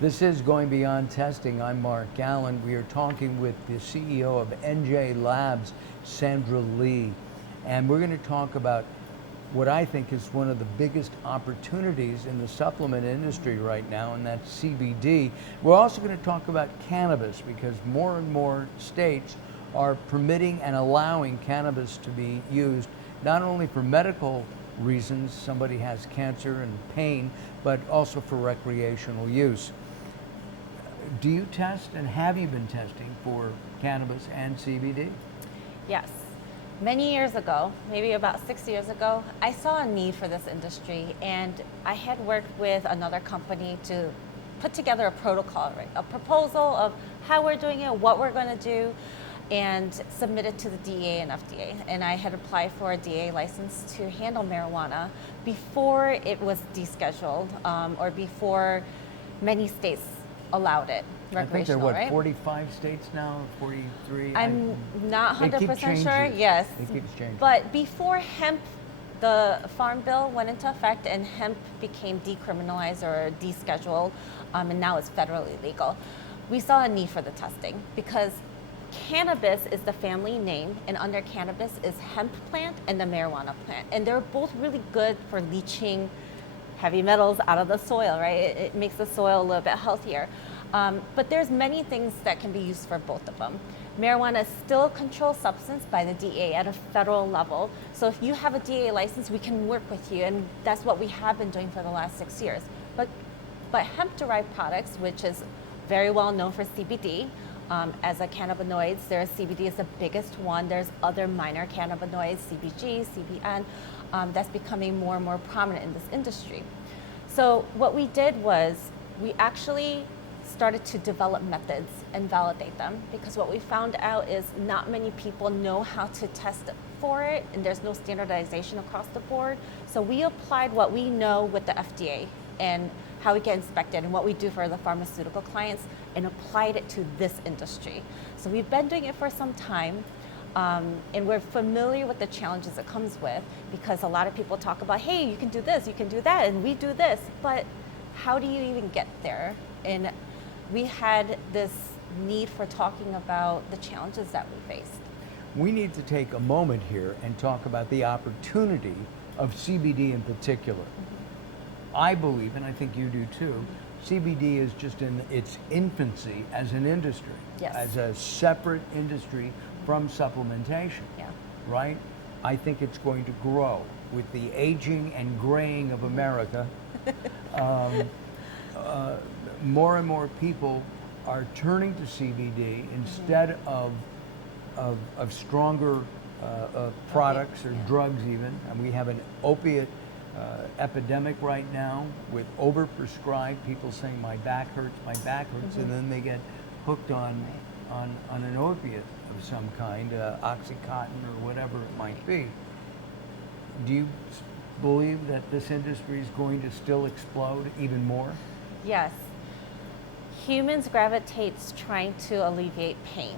This is Going Beyond Testing. I'm Mark Allen. We are talking with the CEO of NJ Labs, Sandra Lee. And we're going to talk about what I think is one of the biggest opportunities in the supplement industry right now, and that's CBD. We're also going to talk about cannabis because more and more states are permitting and allowing cannabis to be used not only for medical reasons, somebody has cancer and pain, but also for recreational use. Do you test, and have you been testing for cannabis and CBD? Yes. Many years ago, maybe about 6 years ago, I saw a need for this industry, and I had worked with another company to put together a protocol, right? A proposal of how we're doing it, what we're going to do, and submit it to the DEA and FDA. And I had applied for a DEA license to handle marijuana before it was descheduled, or before many states allowed it. I think there are, what, right? 45 states now, 43? I'm not 100% sure. Yes. It keeps changing. But before hemp, the Farm Bill went into effect and hemp became decriminalized or descheduled, and now it's federally legal, we saw a need for the testing because cannabis is the family name, and under cannabis is hemp plant and the marijuana plant. And they're both really good for leaching heavy metals out of the soil, right? It makes the soil a little bit healthier. But there's many things that can be used for both of them. Marijuana is still a controlled substance by the DEA at a federal level. So if you have a DEA license, we can work with you, and that's what we have been doing for the last 6 years. But hemp-derived products, which is very well known for CBD, as a cannabinoids, CBD is the biggest one. There's other minor cannabinoids, CBG, CBN, that's becoming more and more prominent in this industry. So what we did was we actually started to develop methods and validate them, because what we found out is not many people know how to test for it, and there's no standardization across the board. So we applied what we know with the FDA and how we get inspected and what we do for the pharmaceutical clients, and applied it to this industry. So we've been doing it for some time, and we're familiar with the challenges it comes with, because a lot of people talk about, hey, you can do this, you can do that, and we do this, but how do you even get there? And we had this need for talking about the challenges that we faced. We need to take a moment here and talk about the opportunity of CBD in particular. I believe, and I think you do too, CBD is just in its infancy as an industry, yes, as a separate industry from supplementation, yeah, right? I think it's going to grow with the aging and graying of America. More and more people are turning to CBD instead of stronger products or drugs even. And we have an opiate epidemic right now with overprescribed people saying my back hurts, and then they get hooked on an opiate of some kind, Oxycontin or whatever it might be. Do you believe that this industry is going to still explode even more? Yes. Humans gravitate trying to alleviate pain,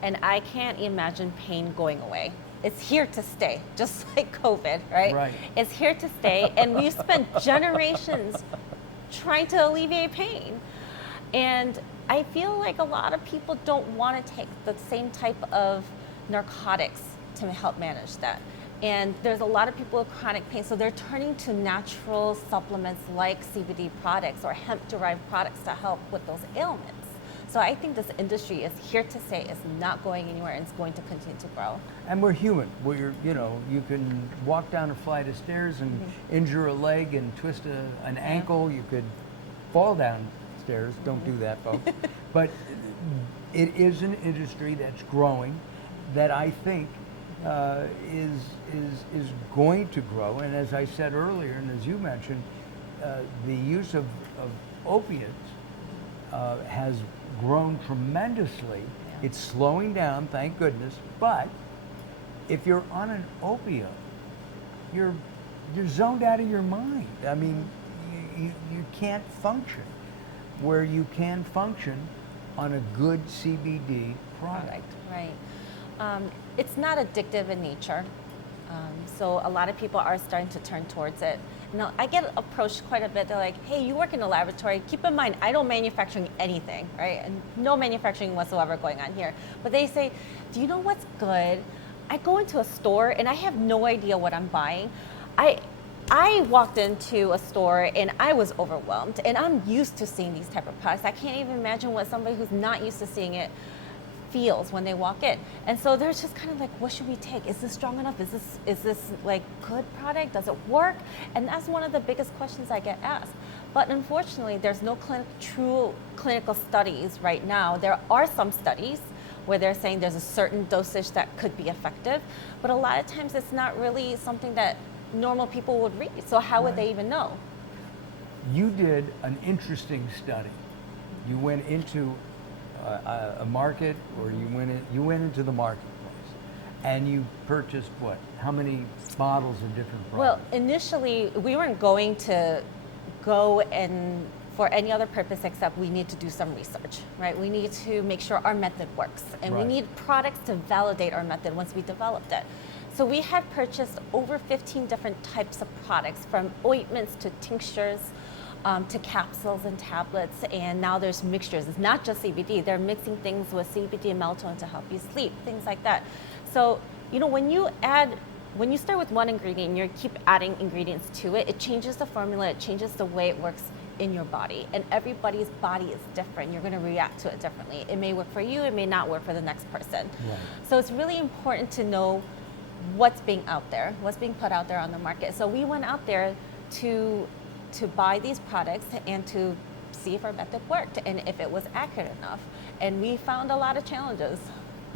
and I can't imagine pain going away. It's here to stay, just like COVID, right? Right. It's here to stay, and we've spent generations trying to alleviate pain. And I feel like a lot of people don't want to take the same type of narcotics to help manage that. And there's a lot of people with chronic pain, so they're turning to natural supplements like CBD products or hemp-derived products to help with those ailments. So I think this industry is here to stay. It's not going anywhere, and it's going to continue to grow. And we're human. You can walk down a flight of stairs and injure a leg and twist an ankle. You could fall downstairs. Don't do that, folks. But it is an industry that's growing, that I think is going to grow. And as I said earlier, and as you mentioned, the use of opiates has grown tremendously. Yeah. It's slowing down, thank goodness. But if you're on an opiate, you're zoned out of your mind. I mean, you can't function where you can function on a good CBD product. Right. It's not addictive in nature. So a lot of people are starting to turn towards it. Now, I get approached quite a bit. They're like, hey, you work in a laboratory. Keep in mind, I don't manufacture anything, right? And no manufacturing whatsoever going on here. But they say, do you know what's good? I go into a store and I have no idea what I'm buying. I walked into a store and I was overwhelmed, and I'm used to seeing these type of products. I can't even imagine what somebody who's not used to seeing it feels when they walk in. And so they're just kind of like, what should we take? Is this strong enough? Is this like good product? Does it work? And that's one of the biggest questions I get asked. But unfortunately, there's no true clinical studies right now. There are some studies where they're saying there's a certain dosage that could be effective, but a lot of times it's not really something that normal people would read. So how would they even know? You did an interesting study. You went into a market, or you went into the marketplace, and you purchased what? How many bottles of different products? Well, initially we weren't going to go and for any other purpose except we need to do some research, right? We need to make sure our method works, and we need products to validate our method once we developed it. So we had purchased over 15 different types of products, from ointments to tinctures, to capsules and tablets, and now there's mixtures. It's not just CBD. They're mixing things with CBD and melatonin to help you sleep, things like that. So, you know, when you start with one ingredient and you keep adding ingredients to it, it changes the formula, it changes the way it works in your body. And everybody's body is different. You're gonna react to it differently. It may work for you, it may not work for the next person. Right. So it's really important to know what's being out there, what's being put out there on the market. So we went out there to buy these products and to see if our method worked and if it was accurate enough. And we found a lot of challenges.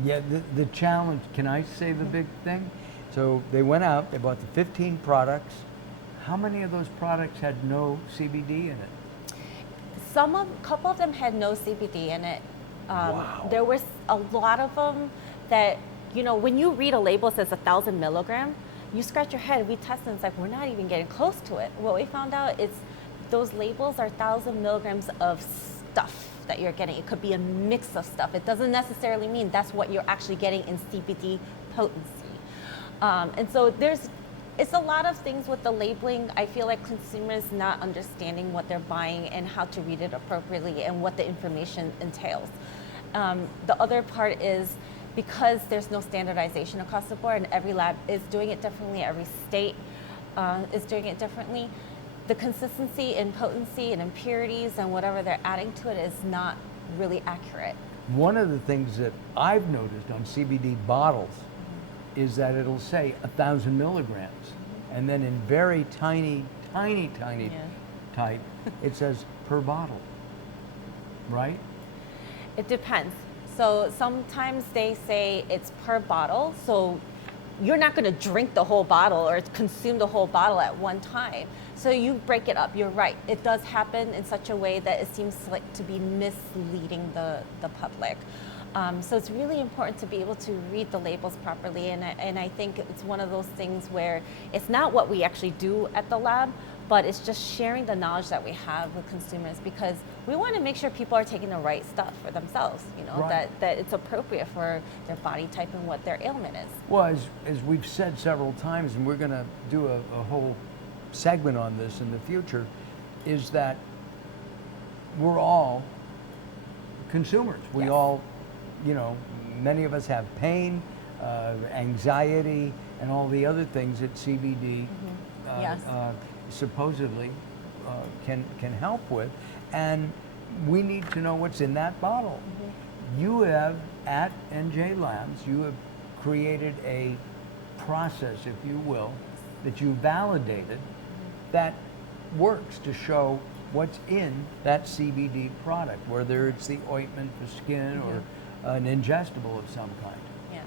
Yeah, the challenge, can I say the big thing? So they went out, they bought the 15 products. How many of those products had no CBD in it? A couple of them had no CBD in it. Wow. There was a lot of them that, you know, when you read a label that says 1,000 milligram, you scratch your head. We tested and it's like, we're not even getting close to it. What we found out is those labels are 1,000 milligrams of stuff that you're getting. It could be a mix of stuff. It doesn't necessarily mean that's what you're actually getting in CBD potency. And so it's a lot of things with the labeling. I feel like consumers not understanding what they're buying and how to read it appropriately and what the information entails. The other part is, because there's no standardization across the board and every lab is doing it differently, every state is doing it differently, the consistency in potency and impurities and whatever they're adding to it is not really accurate. One of the things that I've noticed on CBD bottles is that it'll say 1,000 milligrams, and then in very tiny type, it says per bottle, right? It depends. So sometimes they say it's per bottle, so you're not going to drink the whole bottle or consume the whole bottle at one time. So you break it up. You're right. It does happen in such a way that it seems like to be misleading the public. So it's really important to be able to read the labels properly, and I think it's one of those things where it's not what we actually do at the lab, but it's just sharing the knowledge that we have with consumers, because we want to make sure people are taking the right stuff for themselves, you know, right, that it's appropriate for their body type and what their ailment is. Well, as we've said several times, and we're going to do a whole segment on this in the future, is that we're all consumers. We all, you know, many of us have pain, anxiety, and all the other things that CBD supposedly can help with, and we need to know what's in that bottle. You have, at NJ Labs, you have created a process, if you will, that you validated that works to show what's in that CBD product, whether it's the ointment for skin or an ingestible of some kind. Yeah.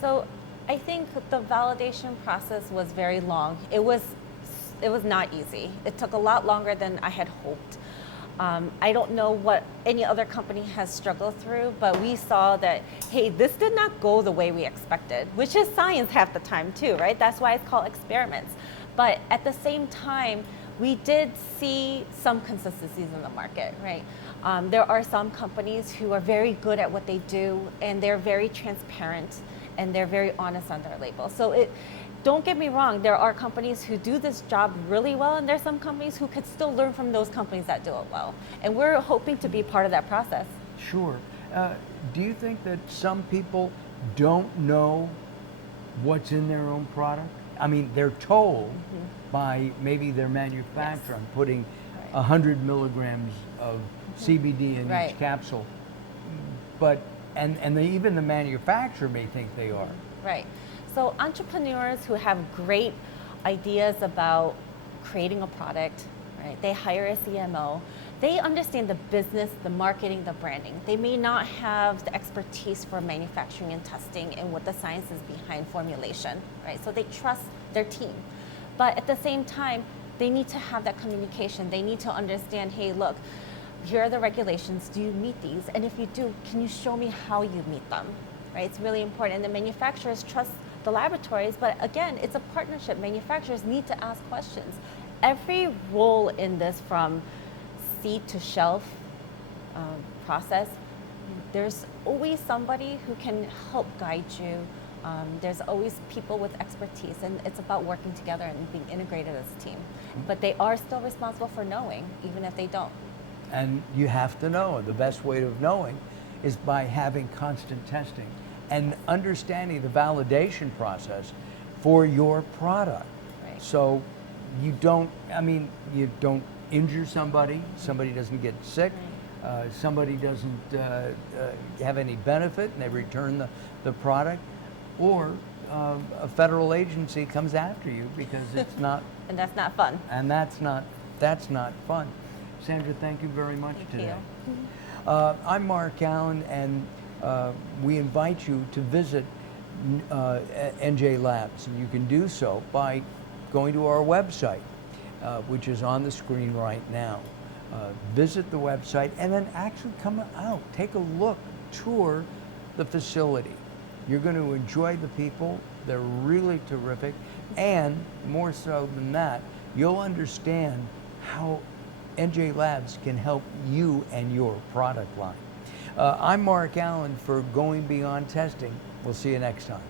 So I think the validation process was very long. It was not easy. It took a lot longer than I had hoped. I don't know what any other company has struggled through, but we saw that, hey, this did not go the way we expected, which is science half the time too, right? That's why it's called experiments. But at the same time, we did see some consistencies in the market, right? There are some companies who are very good at what they do, and they're very transparent, and they're very honest on their label. So don't get me wrong, there are companies who do this job really well, and there's some companies who could still learn from those companies that do it well. And we're hoping to be part of that process. Sure. Do you think that some people don't know what's in their own product? I mean, they're told by maybe their manufacturer, I'm putting 100 milligrams of CBD in Right. each capsule, but even the manufacturer may think they are. Right. So entrepreneurs who have great ideas about creating a product, right? They hire a CMO. They understand the business, the marketing, the branding. They may not have the expertise for manufacturing and testing and what the science is behind formulation, right? So they trust their team. But at the same time, they need to have that communication. They need to understand, hey, look, here are the regulations. Do you meet these? And if you do, can you show me how you meet them? Right? It's really important. And the manufacturers trust the laboratories, but again, it's a partnership. Manufacturers need to ask questions. Every role in this, from seed to shelf process, there's always somebody who can help guide you. There's always people with expertise, and it's about working together and being integrated as a team. But they are still responsible for knowing, even if they don't. And you have to know. The best way of knowing is by having constant testing and understanding the validation process for your product. Right. So you don't injure somebody doesn't get sick, somebody doesn't have any benefit and they return the product, or a federal agency comes after you because it's not. And that's not fun. And that's not fun. Sandra, thank you very much today. Thank you. I'm Mark Allen, and we invite you to visit NJ Labs, and you can do so by going to our website, which is on the screen right now. Visit the website and then actually come out, take a look, tour the facility. You're going to enjoy the people. They're really terrific, and more so than that, you'll understand how NJ Labs can help you and your product line. I'm Mark Allen for Going Beyond Testing. We'll see you next time.